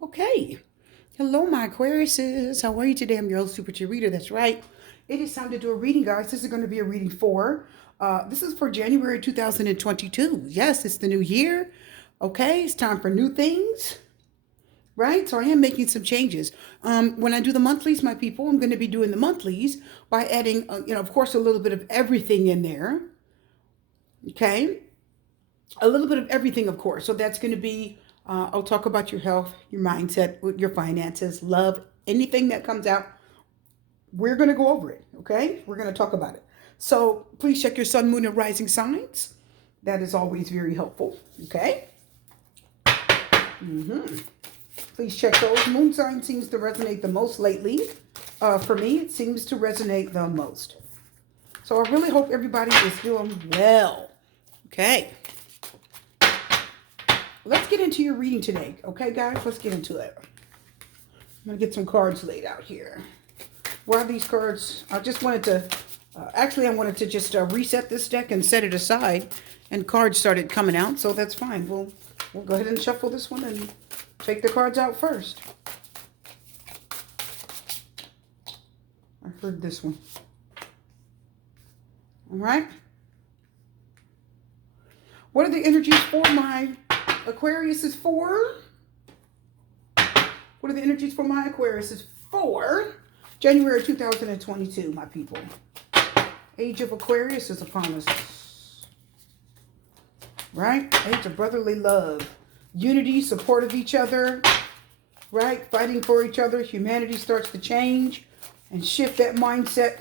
Okay. Hello, my Aquariuses. How are you today? I'm your old Super Cheer reader. That's right. It is time to do a reading, guys. This is going to be a reading for. This is for January 2022. Yes, it's the new year. Okay, it's time for new things, right? So I am making some changes. When I do the monthlies, my people, I'm going to be doing the monthlies by adding, of course, a little bit of everything in there. Okay, a little bit of everything, of course. So that's going to be, I'll talk about your health, your mindset, your finances, love, anything that comes out. We're going to go over it. Okay. We're going to talk about it. So please check your sun, moon, and rising signs. That is always very helpful. Okay. Please check those. Moon sign seems to resonate the most lately. For me, it seems to resonate the most. So I really hope everybody is doing well. Okay. Let's get into your reading today. Okay, guys? Let's get into it. I'm going to get some cards laid out here. Where are these cards? I just wanted to, I wanted to just reset this deck and set it aside. And cards started coming out, so that's fine. We'll go ahead and shuffle this one and take the cards out first. I heard this one. All right. What are the energies for my Aquarius is for? What are the energies for my Aquarius is for January 2022, my people? Age of Aquarius is upon us. Right? Age of brotherly love. Unity, support of each other. Right? Fighting for each other. Humanity starts to change and shift that mindset.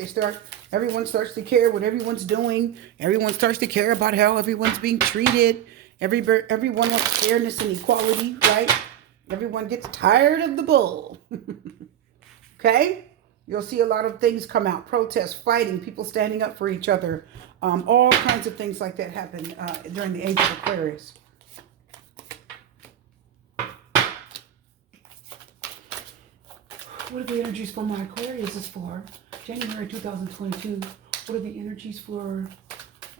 Everyone starts to care what everyone's doing. Everyone starts to care about how everyone's being treated. Everyone wants fairness and equality, right? Everyone gets tired of the bull. Okay? You'll see a lot of things come out. Protests, fighting, people standing up for each other. All kinds of things like that happen during the age of Aquarius. What are the energies for my Aquarius is for January 2022? What are the energies for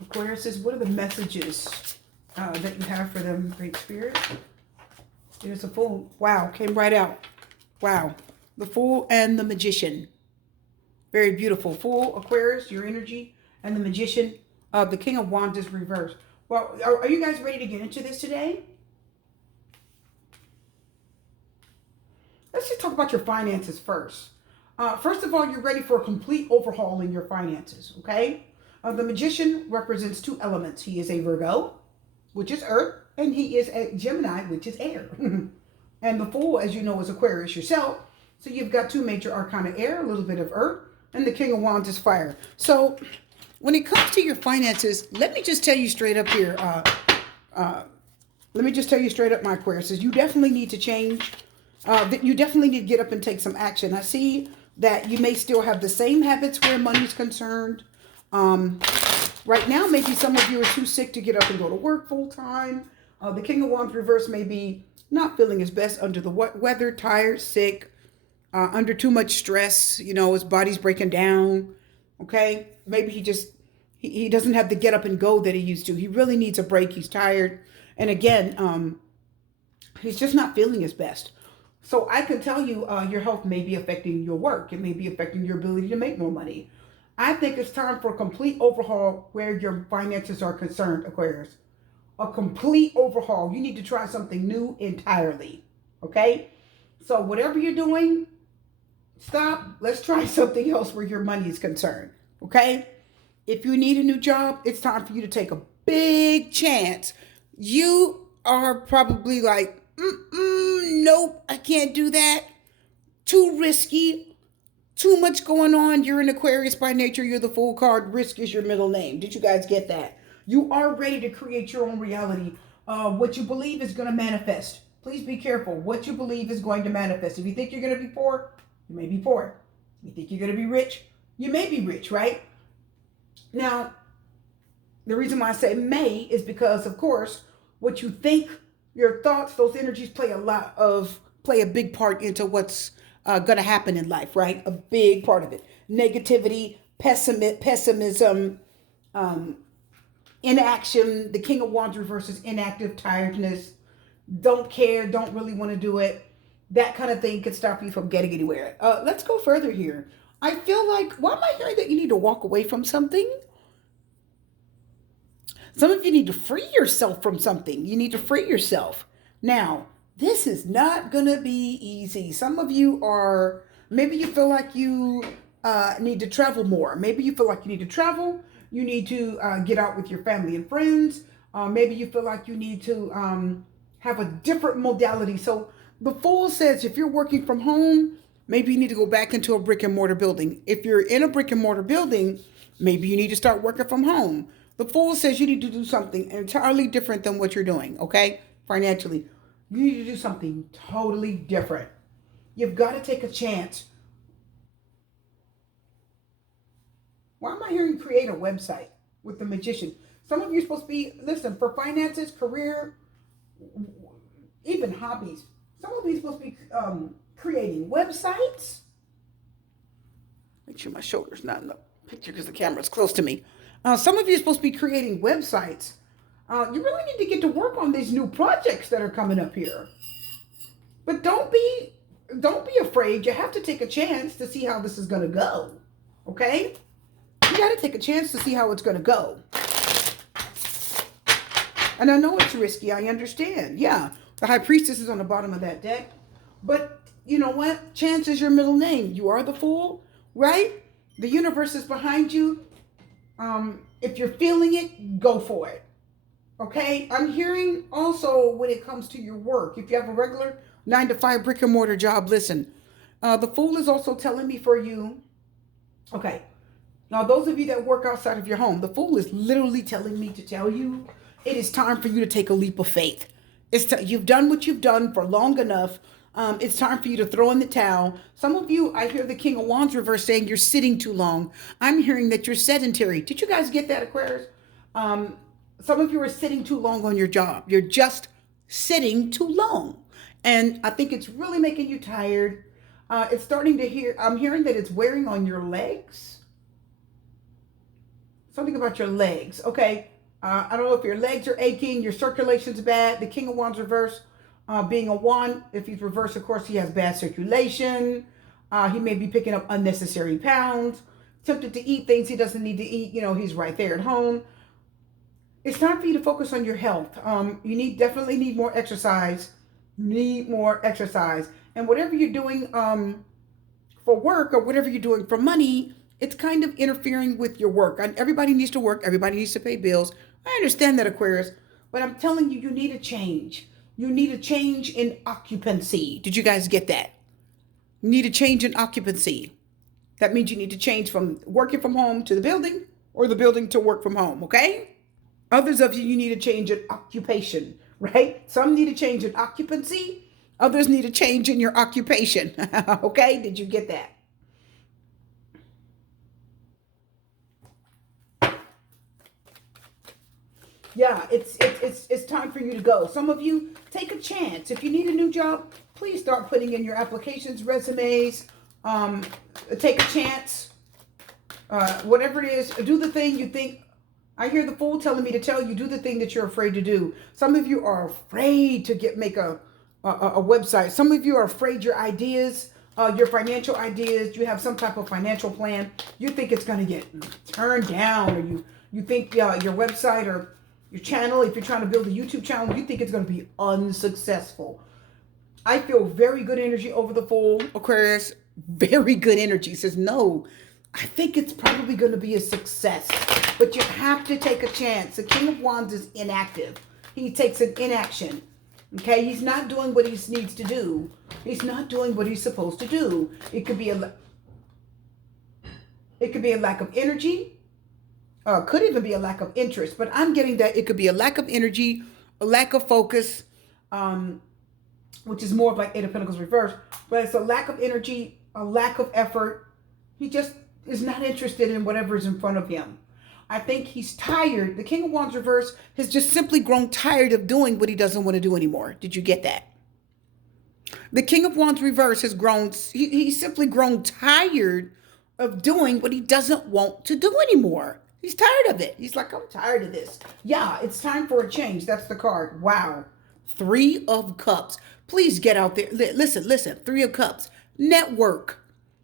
Aquarius? What are the messages that you have for them, Great Spirit? There's a Fool. Wow, came right out. Wow. The Fool and the Magician. Very beautiful. Fool, Aquarius, your energy, and the Magician. The King of Wands is reversed. Well, are you guys ready to get into this today? Let's just talk about your finances first. First of all, you're ready for a complete overhaul in your finances, okay? The Magician represents two elements. He is a Virgo, which is earth, and he is a Gemini, which is air. And the Fool, as you know, is Aquarius yourself. So you've got two major arcana air, a little bit of earth, and the King of Wands is fire. So when it comes to your finances, let me just tell you straight up here. Let me just tell you straight up, my Aquarius, you definitely need to change. You definitely need to get up and take some action. I see that you may still have the same habits where money's concerned. Right now, maybe some of you are too sick to get up and go to work full time. The King of Wands reverse may be not feeling his best under the weather, tired, sick, under too much stress. You know, his body's breaking down. Okay, maybe he doesn't have the get up and go that he used to. He really needs a break. He's tired, and again, he's just not feeling his best. So I can tell you, your health may be affecting your work. It may be affecting your ability to make more money. I think it's time for a complete overhaul where your finances are concerned, Aquarius. A complete overhaul. You need to try something new entirely. Okay? So whatever you're doing, stop. Let's try something else where your money is concerned. Okay? If you need a new job, it's time for you to take a big chance. You are probably like, nope, I can't do that. Too risky. Too much going on. You're an Aquarius by nature. You're the Fool card. Risk is your middle name. Did you guys get that? You are ready to create your own reality. What you believe is going to manifest. Please be careful. What you believe is going to manifest. If you think you're going to be poor, you may be poor. You think you're going to be rich, you may be rich, right? Now, the reason why I say may is because, of course, what you think, your thoughts, those energies play a big part into what's going to happen in life, right? A big part of it. Negativity, pessimism, inaction. The King of Wands reverses inactive, tiredness, don't care, don't really want to do it. That kind of thing could stop you from getting anywhere. Let's go further here. I feel like, why am I hearing that you need to walk away from something? Some of you need to free yourself from something. You need to free yourself. Now, this is not going to be easy. Some of you are, maybe you feel like you need to travel more. Maybe you feel like you need to travel. You need to get out with your family and friends. Maybe you feel like you need to have a different modality. So the Fool says if you're working from home, maybe you need to go back into a brick and mortar building. If you're in a brick and mortar building, maybe you need to start working from home. The Fool says you need to do something entirely different than what you're doing, okay? Financially. You need to do something totally different. You've got to take a chance. Why am I hearing create a website with the Magician? Some of you are supposed to be, listen, for finances, career, even hobbies. Some of you are supposed to be creating websites. Make sure my shoulder's not in the picture because the camera's close to me. Some of you are supposed to be creating websites. You really need to get to work on these new projects that are coming up here. But don't be afraid. You have to take a chance to see how this is going to go. Okay? You got to take a chance to see how it's going to go. And I know it's risky. I understand. Yeah. The High Priestess is on the bottom of that deck. But you know what? Chance is your middle name. You are the Fool, right? The universe is behind you. If you're feeling it, go for it. Okay? I'm hearing also when it comes to your work, if you have a regular 9-to-5 brick and mortar job, listen. The Fool is also telling me for you. Okay. Now, those of you that work outside of your home, the Fool is literally telling me to tell you it is time for you to take a leap of faith. You've done what you've done for long enough. It's time for you to throw in the towel. Some of you, I hear the King of Wands reverse saying you're sitting too long. I'm hearing that you're sedentary. Did you guys get that, Aquarius? Some of you are sitting too long on your job. You're just sitting too long. And I think it's really making you tired. It's starting to I'm hearing that it's wearing on your legs. Something about your legs. Okay. I don't know if your legs are aching, your circulation's bad. The King of Wands reverse, being a wand, if he's reversed, of course, he has bad circulation. He may be picking up unnecessary pounds, tempted to eat things he doesn't need to eat. You know, he's right there at home. It's time for you to focus on your health. You definitely need more exercise. Need more exercise. And whatever you're doing for work or whatever you're doing for money, it's kind of interfering with your work. And everybody needs to work. Everybody needs to pay bills. I understand that, Aquarius. But I'm telling you, you need a change. You need a change in occupancy. Did you guys get that? You need a change in occupancy. That means you need to change from working from home to the building or the building to work from home, okay? Others of you, you need a change in occupation, right? Some need a change in occupancy. Others need a change in your occupation, okay? Did you get that? Yeah, it's time for you to go. Some of you, take a chance. If you need a new job, please start putting in your applications, resumes. Take a chance. Whatever it is, do the thing you think. I hear the Fool telling me to tell you, do the thing that you're afraid to do. Some of you are afraid to make a website. Some of you are afraid your ideas, your financial ideas, you have some type of financial plan. You think it's going to get turned down, or you think your website or your channel, if you're trying to build a YouTube channel, you think it's going to be unsuccessful. I feel very good energy over the Fool, Aquarius. Very good energy. Says, no, I think it's probably going to be a success. But you have to take a chance. The King of Wands is inactive. He takes an inaction. Okay? He's not doing what he needs to do. He's not doing what he's supposed to do. It could be a lack of energy. Could even be a lack of interest, but I'm getting that it could be a lack of energy, a lack of focus, which is more of like Eight of Pentacles reverse, but it's a lack of energy, a lack of effort. He just is not interested in whatever is in front of him. I think he's tired. The King of Wands reverse has just simply grown tired of doing what he doesn't want to do anymore. Did you get that? The King of Wands reverse has grown, he's simply grown tired of doing what he doesn't want to do anymore. He's tired of it. He's like, I'm tired of this. Yeah, it's time for a change. That's the card. Wow. 3 of Cups. Please get out there. Listen. Three of Cups.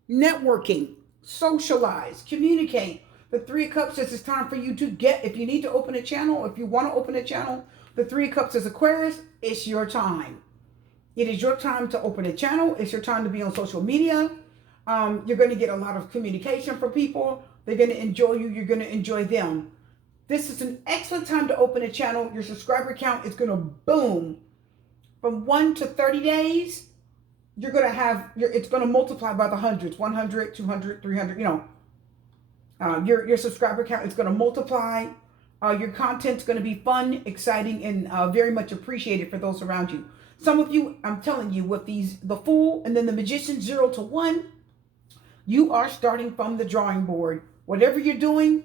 Networking, socialize, communicate. The Three of Cups says it's time for you to get, if you need to open a channel, if you want to open a channel, the Three of Cups is Aquarius, it's your time. It is your time to open a channel. It's your time to be on social media. You're going to get a lot of communication from people. They're going to enjoy you. You're going to enjoy them. This is an excellent time to open a channel. Your subscriber count is going to boom. From 1 to 30 days, you're going to have, it's going to multiply by the hundreds, 100, 200, 300, your subscriber count is going to multiply. Your content's going to be fun, exciting, and very much appreciated for those around you. Some of you, I'm telling you, with the Fool and then the Magician 0 to 1, you are starting from the drawing board. Whatever you're doing,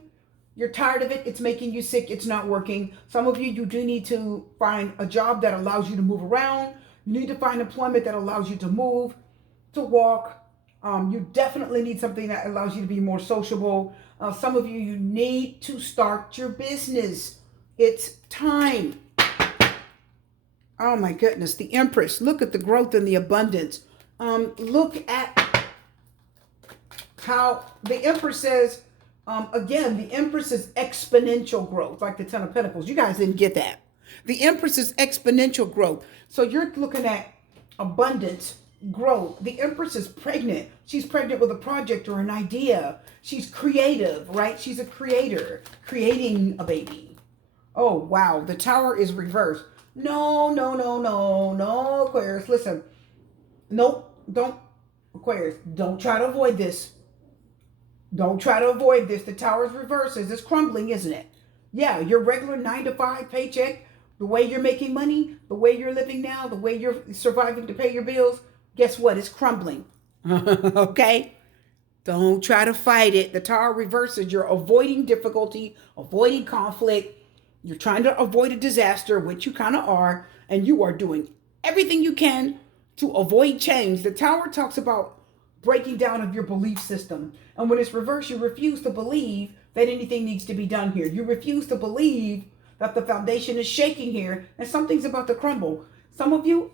you're tired of it. It's making you sick. It's not working. Some of you, you do need to find a job that allows you to move around. You need to find employment that allows you to move, to walk. You definitely need something that allows you to be more sociable. Some of you, you need to start your business. It's time. Oh my goodness, the Empress. Look at the growth and the abundance. Look at how the Empress says, again, the Empress is exponential growth, like the Ten of Pentacles. You guys didn't get that. The Empress is exponential growth. So you're looking at abundance, growth. The Empress is pregnant. She's pregnant with a project or an idea. She's creative, right? She's a creator, creating a baby. Oh, wow. The Tower is reversed. No, Aquarius. Listen. Nope. Don't. Aquarius, don't try to avoid this. Don't try to avoid this. The Tower's reverses. It's crumbling, isn't it? Yeah, your regular 9 to 5 paycheck, the way you're making money, the way you're living now, the way you're surviving to pay your bills, guess what? It's crumbling. Okay? Don't try to fight it. The Tower reverses. You're avoiding difficulty, avoiding conflict. You're trying to avoid a disaster, which you kind of are, and you are doing everything you can to avoid change. The Tower talks about breaking down of your belief system. And when it's reversed, you refuse to believe that anything needs to be done here. You refuse to believe that the foundation is shaking here and something's about to crumble. Some of you,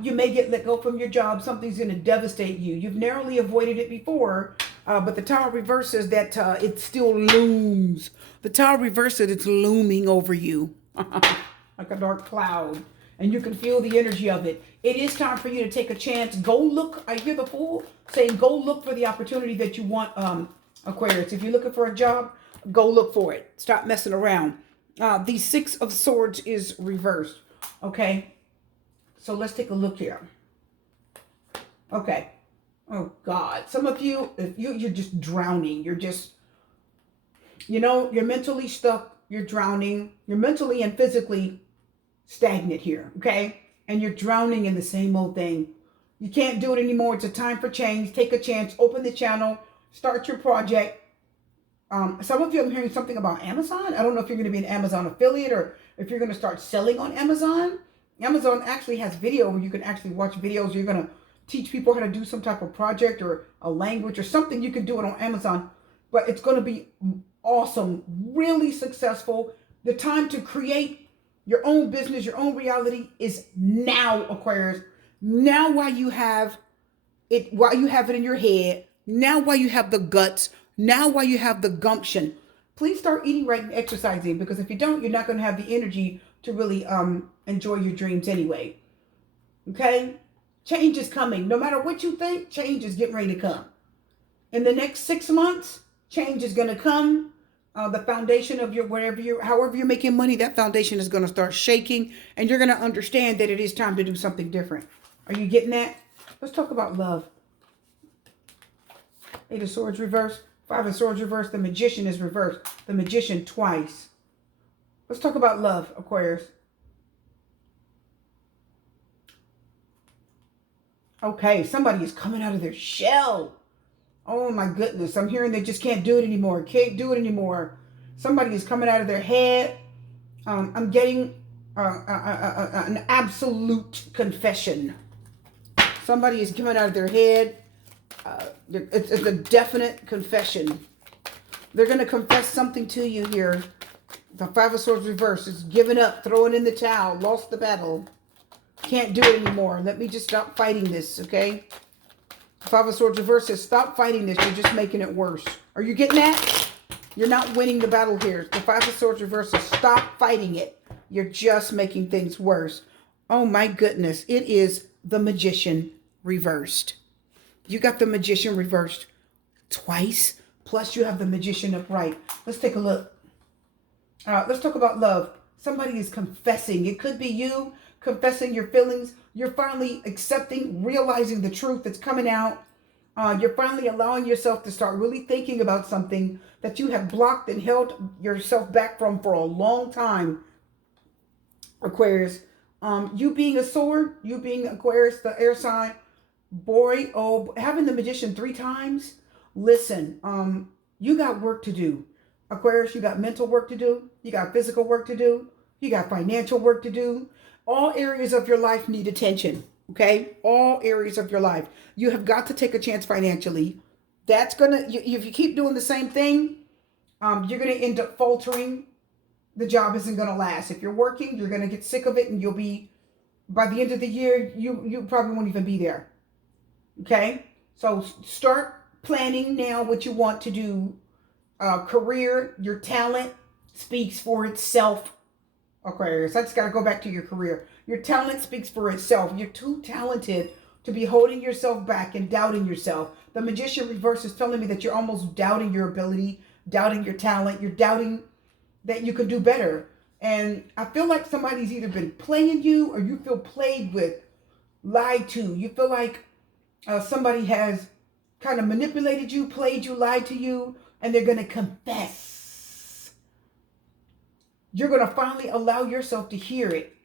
you may get let go from your job. Something's going to devastate you. You've narrowly avoided it before, but the Tower reverses that it still looms. The Tower reverses, it's looming over you like a dark cloud, and you can feel the energy of it. It is time for you to take a chance. Go look. I hear the Fool saying, go look for the opportunity that you want, Aquarius. If you're looking for a job, go look for it. Stop messing around. The Six of Swords is reversed. Okay. So let's take a look here. Okay. Oh God. Some of you, you're just drowning. You're just, you're mentally stuck. You're drowning. You're mentally and physically stagnant here. Okay. And you're drowning in the same old thing. You can't do it anymore. It's a time for change. Take a chance. Open the channel. Start your project. Some of you, I'm hearing something about Amazon. I don't know if you're going to be an Amazon affiliate or if you're going to start selling on Amazon. Amazon actually has video where you can actually watch videos. You're going to teach people how to do some type of project or a language or something. You can do it on Amazon, but it's going to be awesome, really successful. The time to create your own business, your own reality is now, Aquarius. Now while you have it in your head, now while you have the guts, now while you have the gumption, please start eating right and exercising, because if you don't, you're not going to have the energy to really enjoy your dreams anyway. Okay? Change is coming. No matter what you think, change is getting ready to come. In the next 6 months, change is going to come. The foundation of your, however you're making money, that foundation is going to start shaking, and you're going to understand that it is time to do something different. Are you getting that? Let's talk about love. Eight of Swords reversed. Five of Swords reversed. The Magician is reversed. The Magician twice. Let's talk about love, Aquarius. Okay, somebody is coming out of their shell. Oh my goodness. I'm hearing they just can't do it anymore. Can't do it anymore. Somebody is coming out of their head. I'm getting an absolute confession. Somebody is coming out of their head. It's a definite confession. They're going to confess something to you here. The Five of Swords reversed. It's given up, throwing in the towel, lost the battle. Can't do it anymore. Let me just stop fighting this, okay? Five of Swords reverse says, stop fighting this. You're just making it worse. Are you getting that? You're not winning the battle here. The Five of Swords reverse says, stop fighting it. You're just making things worse. Oh my goodness. It is the Magician reversed. You got the Magician reversed twice. Plus you have the Magician upright. Let's take a look. Let's talk about love. Somebody is confessing. It could be you confessing your feelings. You're finally accepting, realizing the truth that's coming out. You're finally allowing yourself to start really thinking about something that you have blocked and held yourself back from for a long time. Aquarius, you being a sword, you being Aquarius, the air sign, boy, oh, having the Magician 3 times. Listen, you got work to do. Aquarius, you got mental work to do. You got physical work to do. You got financial work to do. All areas of your life need attention, okay? All areas of your life. You have got to take a chance financially. That's going to, if you keep doing the same thing, you're going to end up faltering. The job isn't going to last. If you're working, you're going to get sick of it, and you'll be, by the end of the year, you probably won't even be there, okay? So start planning now what you want to do. Career, your talent speaks for itself. Aquarius, I just got to go back to your career. Your talent speaks for itself. You're too talented to be holding yourself back and doubting yourself. The Magician reverse is telling me that you're almost doubting your ability, doubting your talent. You're doubting that you could do better. And I feel like somebody's either been playing you or you feel played with, lied to. You feel like somebody has kind of manipulated you, played you, lied to you, and they're going to confess. You're going to finally allow yourself to hear it.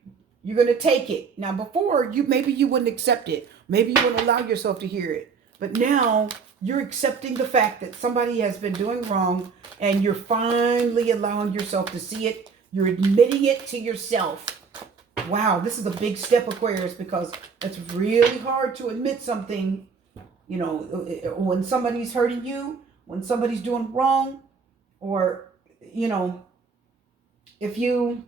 You're going to take it. Now, before, maybe you wouldn't accept it. Maybe you wouldn't allow yourself to hear it. But now, you're accepting the fact that somebody has been doing wrong, and you're finally allowing yourself to see it. You're admitting it to yourself. Wow, this is a big step, Aquarius, because it's really hard to admit something, you know, when somebody's hurting you, when somebody's doing wrong, or, you know, if you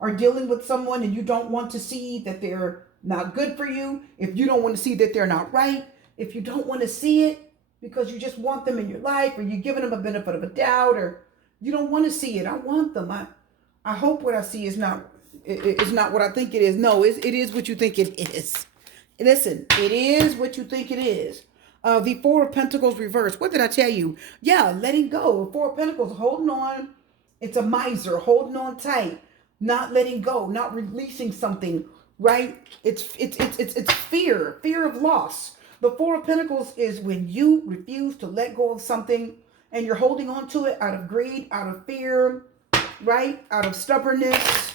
are dealing with someone and you don't want to see that they're not good for you, if you don't want to see that they're not right, if you don't want to see it because you just want them in your life, or you're giving them a benefit of a doubt, or you don't want to see it. I want them. I hope what I see is not what I think it is. No, it is what you think it is. Listen, it is what you think it is. The Four of Pentacles reversed. What did I tell you? Yeah, letting go. Four of Pentacles, holding on. It's a miser, holding on tight, not letting go, not releasing something, right? It's fear of loss. The Four of Pentacles is when you refuse to let go of something and you're holding on to it out of greed, out of fear, right? Out of stubbornness.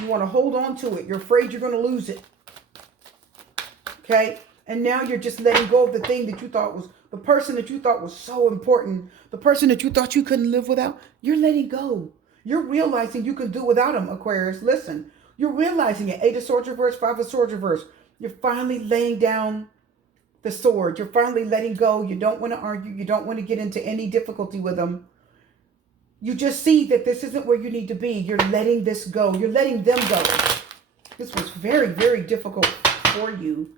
You want to hold on to it. You're afraid you're going to lose it. Okay? And now you're just letting go of the thing that you thought was, the person that you thought was so important, the person that you thought you couldn't live without, you're letting go. You're realizing you can do without them, Aquarius. Listen, you're realizing it. 8 of Swords reverse, 5 of Swords reverse. You're finally laying down the sword. You're finally letting go. You don't want to argue. You don't want to get into any difficulty with them. You just see that this isn't where you need to be. You're letting this go. You're letting them go. This was very, very difficult for you.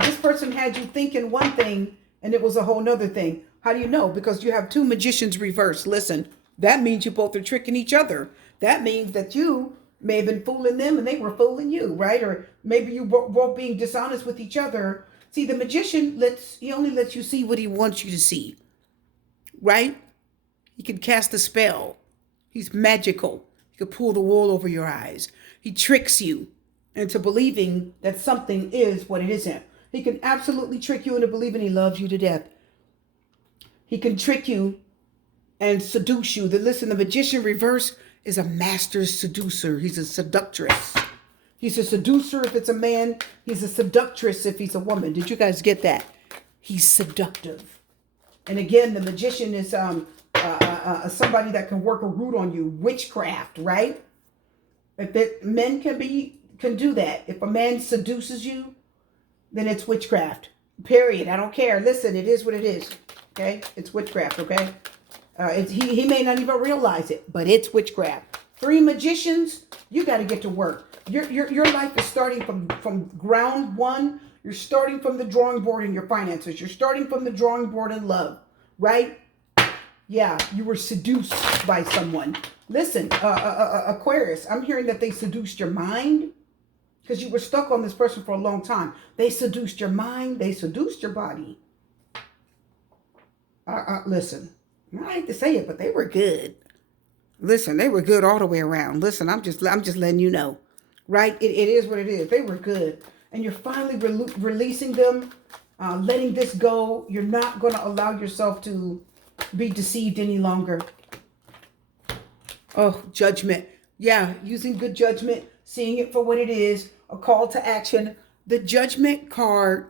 This person had you thinking one thing and it was a whole nother thing. How do you know? Because you have 2 magicians reversed. Listen, that means you both are tricking each other. That means that you may have been fooling them and they were fooling you, right? Or maybe you both being dishonest with each other. See, the magician he only lets you see what he wants you to see, right? He can cast a spell. He's magical. He can pull the wool over your eyes. He tricks you into believing that something is what it isn't. He can absolutely trick you into believing he loves you to death. He can trick you and seduce you. Listen, the magician reverse is a master seducer. He's a seductress. He's a seducer if it's a man. He's a seductress if he's a woman. Did you guys get that? He's seductive. And again, the magician is somebody that can work a root on you. Witchcraft, right? Men can do that. If a man seduces you, then it's witchcraft. Period. I don't care. Listen, it is what it is. Okay? It's witchcraft, okay? He may not even realize it, but it's witchcraft. Three magicians, you got to get to work. Your life is starting from ground one. You're starting from the drawing board in your finances. You're starting from the drawing board in love, right? Yeah, you were seduced by someone. Listen, Aquarius, I'm hearing that they seduced your mind because you were stuck on this person for a long time. They seduced your mind. They seduced your body. Listen, I hate to say it, but they were good. Listen, they were good all the way around. Listen, I'm just letting you know, right? It is what it is. They were good, and you're finally releasing them, letting this go. You're not going to allow yourself to be deceived any longer. Oh, judgment. Yeah, using good judgment, seeing it for what it is, a call to action. The judgment card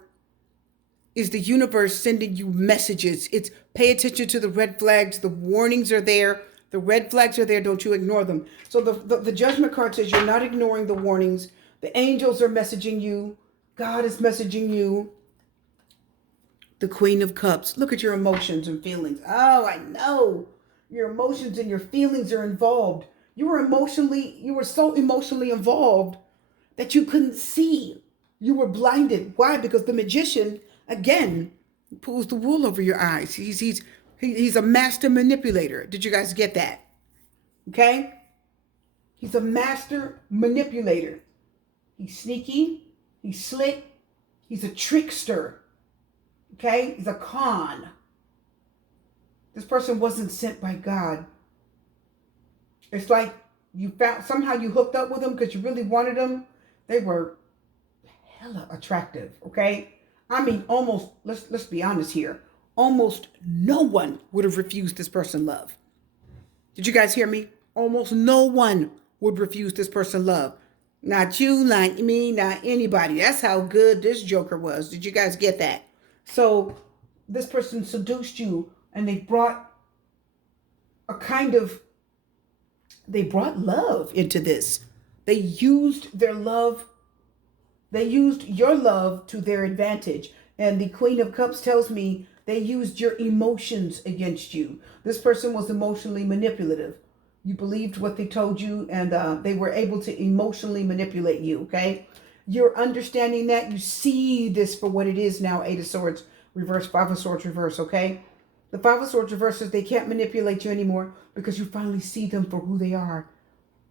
is the universe sending you messages. It's pay attention to the red flags. The warnings are there. The red flags are there. Don't you ignore them. So the judgment card says you're not ignoring the warnings. The angels are messaging you. God is messaging you. The Queen of Cups. Look at your emotions and feelings. Oh, I know. Your emotions and your feelings are involved. You were so emotionally involved that you couldn't see. You were blinded. Why? Because the magician, again, pulls the wool over your eyes. He's a master manipulator. Did you guys get that? Okay? He's a master manipulator. He's sneaky. He's slick. He's a trickster. Okay? He's a con. This person wasn't sent by God. It's like somehow you hooked up with them because you really wanted them. They were hella attractive. Okay? I mean, almost, let's be honest here. Almost no one would have refused this person love. Did you guys hear me? Almost no one would refuse this person love. Not you, not me, not anybody. That's how good this joker was. Did you guys get that? So this person seduced you and they brought love into this. They used their love. They used your love to their advantage. And the Queen of Cups tells me they used your emotions against you. This person was emotionally manipulative. You believed what they told you, and they were able to emotionally manipulate you, okay? You're understanding that. You see this for what it is now. Eight of Swords reverse, Five of Swords reverse, okay? The Five of Swords reverse says they can't manipulate you anymore because you finally see them for who they are,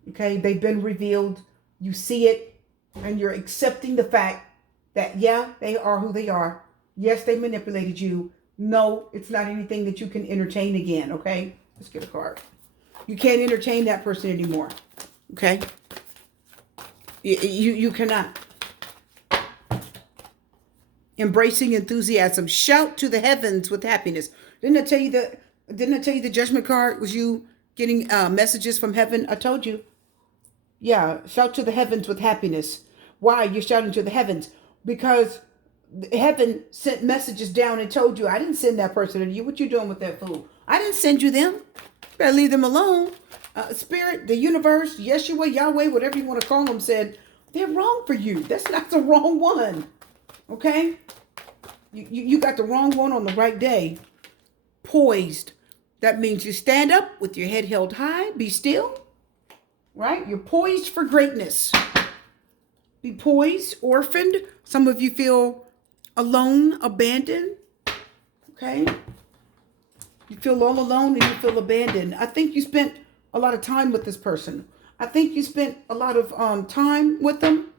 okay? They've been revealed. You see it, and you're accepting the fact that, yeah, they are who they are. Yes, they manipulated you. No, it's not anything that you can entertain again, okay? Let's get a card. You can't entertain that person anymore, okay? You cannot. Embracing enthusiasm. Shout to the heavens with happiness. Didn't I tell you the judgment card was you getting messages from heaven? I told you. Yeah, shout to the heavens with happiness. Why you're shouting to the heavens? Because heaven sent messages down and told you, I didn't send that person to you. What you doing with that fool? I didn't send you them. You better leave them alone. Spirit, the universe, Yeshua, Yahweh, whatever you want to call them, said, they're wrong for you. That's not the wrong one. Okay? You got the wrong one on the right day. Poised. That means you stand up with your head held high. Be still. Right? You're poised for greatness. Be poised, orphaned. Some of you feel alone, abandoned. Okay? You feel all alone and you feel abandoned. I think you spent a lot of time with this person. I think you spent a lot of time with them.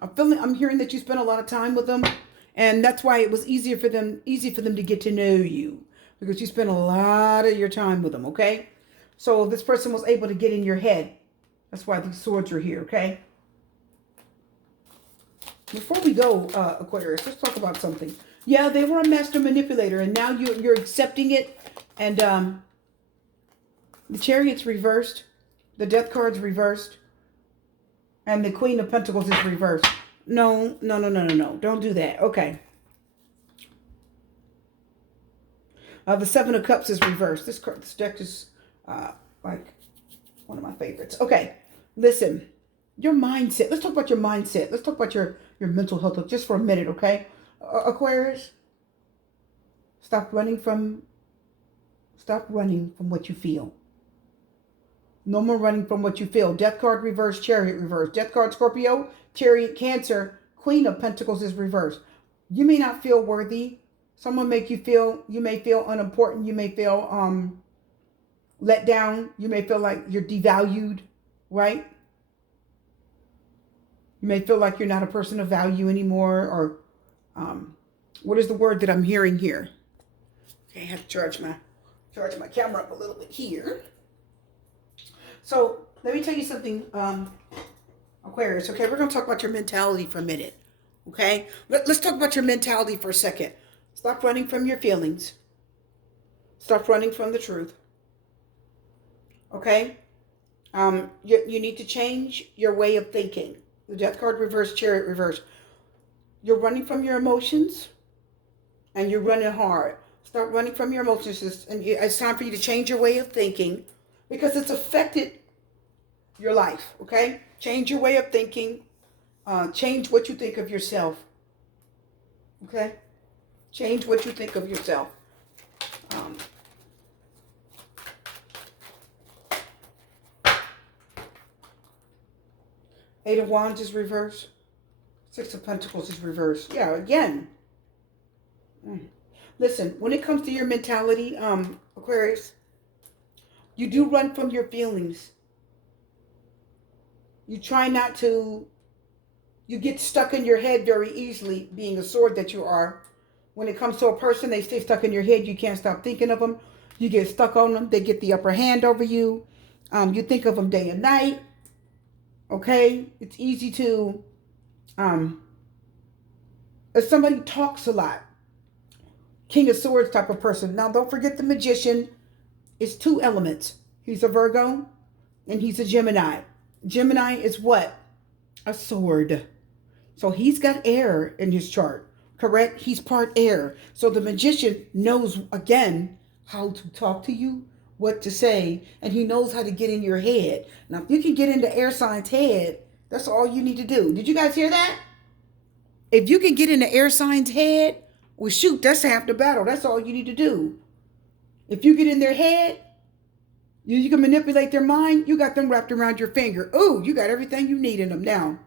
I'm hearing that you spent a lot of time with them, and that's why it was easy for them to get to know you, because you spent a lot of your time with them. Okay, so this person was able to get in your head. That's why these swords are here. Okay. Before we go, Aquarius, let's talk about something. Yeah, they were a master manipulator, and now you're accepting it. And the Chariot's reversed, the Death card's reversed, and the Queen of Pentacles is reversed. No. Don't do that. Okay. The Seven of Cups is reversed. This deck is like one of my favorites. Okay, listen. Your mindset. Let's talk about your mindset. Let's talk about your mental health just for a minute, okay? Aquarius, stop running from what you feel. No more running from what you feel. Death card reverse, Chariot reverse. Death card Scorpio, Chariot Cancer, Queen of Pentacles is reversed. You may not feel worthy. Someone make you feel, you may feel unimportant. You may feel let down. You may feel like you're devalued, right? You may feel like you're not a person of value anymore, or what is the word that I'm hearing here? Okay, I have to charge my camera up a little bit here. So let me tell you something, Aquarius. Okay, we're going to talk about your mentality for a minute. Okay, let's talk about your mentality for a second. Stop running from your feelings. Stop running from the truth. Okay, you need to change your way of thinking. The Death card reverse, Chariot reverse. You're running from your emotions, and you're running hard. Stop running from your emotions, and it's time for you to change your way of thinking, because it's affected your life. Okay, change your way of thinking. Change what you think of yourself. Okay, change what you think of yourself. Eight of Wands is reversed. Six of Pentacles is reversed. Yeah, again. Listen, when it comes to your mentality, Aquarius, you do run from your feelings. You try not to. You get stuck in your head very easily, being a sword that you are. When it comes to a person, they stay stuck in your head. You can't stop thinking of them. You get stuck on them. They get the upper hand over you. You think of them day and night. Okay? It's easy to, if somebody talks a lot, King of Swords type of person. Now, don't forget the Magician is two elements. He's a Virgo and he's a Gemini. Gemini is what? A sword. So he's got air in his chart, correct? He's part air. So the Magician knows, again, how to talk to you, what to say, and he knows how to get in your head. Now, if you can get into air sign's head, that's all you need to do. Did you guys hear that? If you can get into air sign's head, well, shoot, that's half the battle. That's all you need to do. If you get in their head, you can manipulate their mind. You got them wrapped around your finger. Ooh, you got everything you need in them now.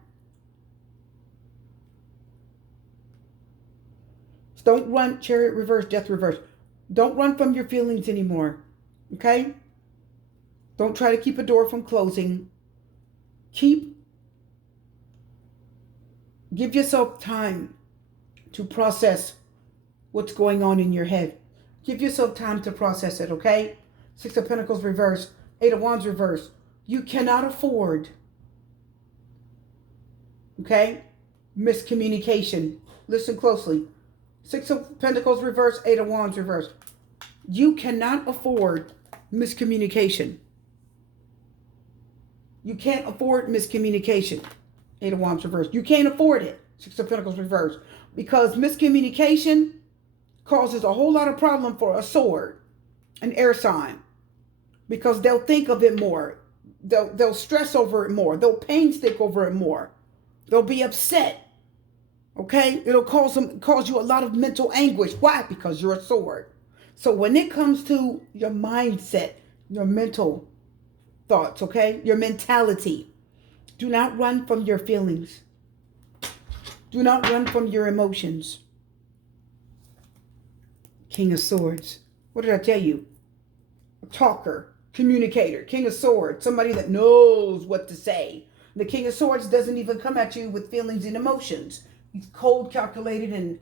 Don't run, Chariot reverse, Death reverse. Don't run from your feelings anymore. Okay? Don't try to keep a door from closing. Give yourself time to process what's going on in your head. Give yourself time to process it, okay? Six of Pentacles reverse, Eight of Wands reverse. You cannot afford, okay, miscommunication. Listen closely. Six of Pentacles reverse, Eight of Wands reverse. You cannot afford miscommunication. You can't afford miscommunication. Eight of Wands reverse. You can't afford it. Six of Pentacles reverse. Because miscommunication causes a whole lot of problem for a sword, an air sign. Because they'll think of it more. They'll stress over it more. They'll painstaking over it more. They'll be upset. Okay? It'll cause you a lot of mental anguish. Why? Because you're a sword. So when it comes to your mindset, your mental thoughts, okay? Your mentality. Do not run from your feelings. Do not run from your emotions. King of Swords. What did I tell you? A talker, communicator, King of Swords, somebody that knows what to say. The King of Swords doesn't even come at you with feelings and emotions. He's cold, calculated, and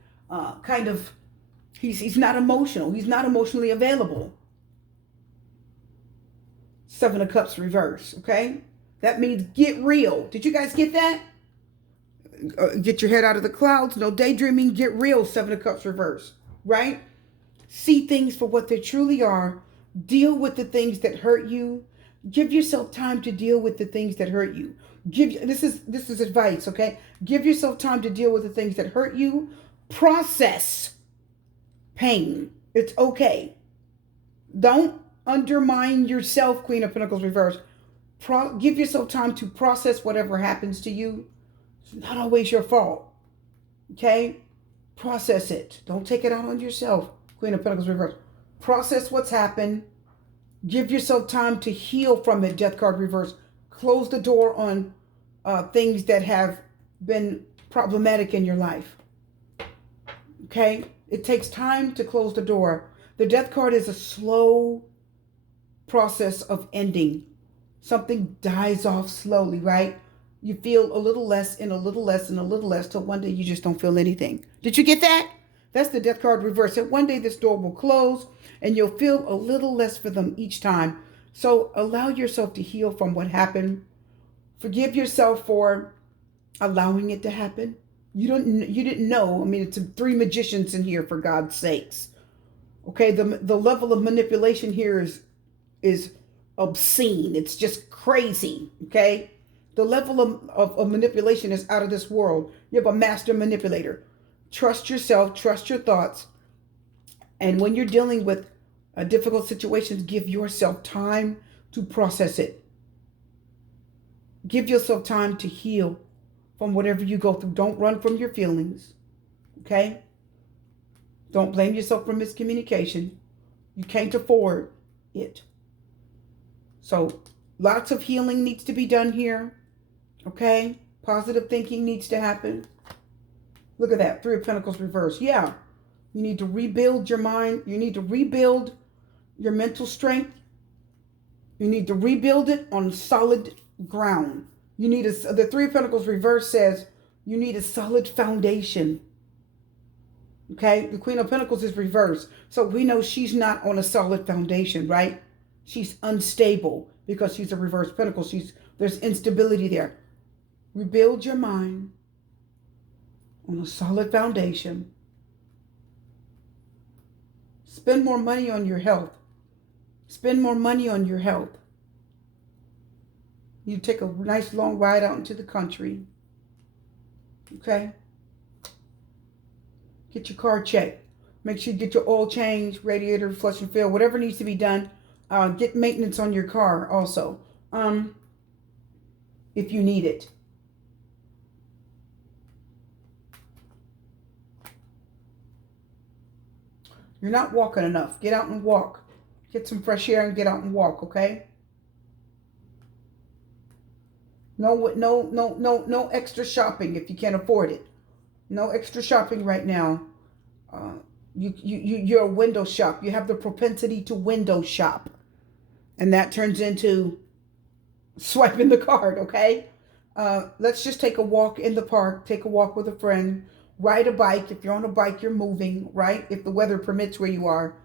kind of, he's not emotional. He's not emotionally available. Seven of Cups reverse, okay? That means get real. Did you guys get that? Get your head out of the clouds. No daydreaming. Get real. Seven of Cups reverse, right? See things for what they truly are. Deal with the things that hurt you. Give yourself time to deal with the things that hurt you. This is advice, okay? Give yourself time to deal with the things that hurt you. Process pain. It's okay. Don't undermine yourself, Queen of Pentacles reverse. Give yourself time to process whatever happens to you. It's not always your fault. Okay? Process it. Don't take it out on yourself, Queen of Pentacles reverse. Process what's happened. Give yourself time to heal from it, Death card reverse. Close the door on things that have been problematic in your life. Okay? It takes time to close the door. The Death card is a slow process of ending. Something dies off slowly, right? You feel a little less and a little less and a little less till one day you just don't feel anything. Did you get that? That's the Death card reverse. And one day this door will close and you'll feel a little less for them each time. So allow yourself to heal from what happened. Forgive yourself for allowing it to happen. You didn't know. I mean, it's three magicians in here, for God's sakes. Okay, the level of manipulation here is obscene. It's just crazy. Okay, the level of manipulation is out of this world. You have a master manipulator. Trust yourself, trust your thoughts, and when you're dealing with difficult situations, give yourself time to process it. Give yourself time to heal from whatever you go through. Don't run from your feelings. Okay? Don't blame yourself for miscommunication. You can't afford it. So lots of healing needs to be done here. Okay? Positive thinking needs to happen. Look at that. Three of Pentacles reverse. Yeah. You need to rebuild your mind. You need to rebuild your mental strength. You need to rebuild it on solid ground. You need the Three of Pentacles reverse says you need a solid foundation. Okay? The Queen of Pentacles is reversed. So we know she's not on a solid foundation, right? She's unstable because she's a reverse pentacle. There's instability there. Rebuild your mind on a solid foundation. Spend more money on your health. Spend more money on your health. You take a nice long ride out into the country. Okay? Get your car checked. Make sure you get your oil changed, radiator, flush and fill, whatever needs to be done. Get maintenance on your car also, if you need it. You're not walking enough. Get out and walk. Get some fresh air and get out and walk, okay? No extra shopping if you can't afford it. No extra shopping right now. You're a window shop. You have the propensity to window shop. And that turns into swiping the card, okay? Let's just take a walk in the park. Take a walk with a friend. Ride a bike. If you're on a bike, you're moving, right? If the weather permits where you are.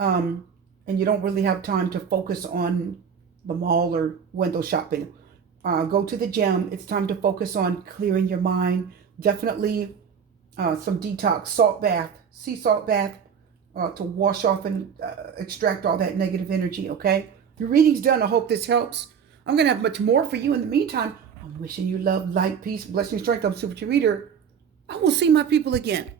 And you don't really have time to focus on the mall or window shopping. Go to the gym. It's time to focus on clearing your mind. Definitely some detox, salt bath, sea salt bath to wash off and extract all that negative energy, okay? Your reading's done. I hope this helps. I'm going to have much more for you. In the meantime, I'm wishing you love, light, peace, blessing, strength. I'm Super Reader. I will see my people again.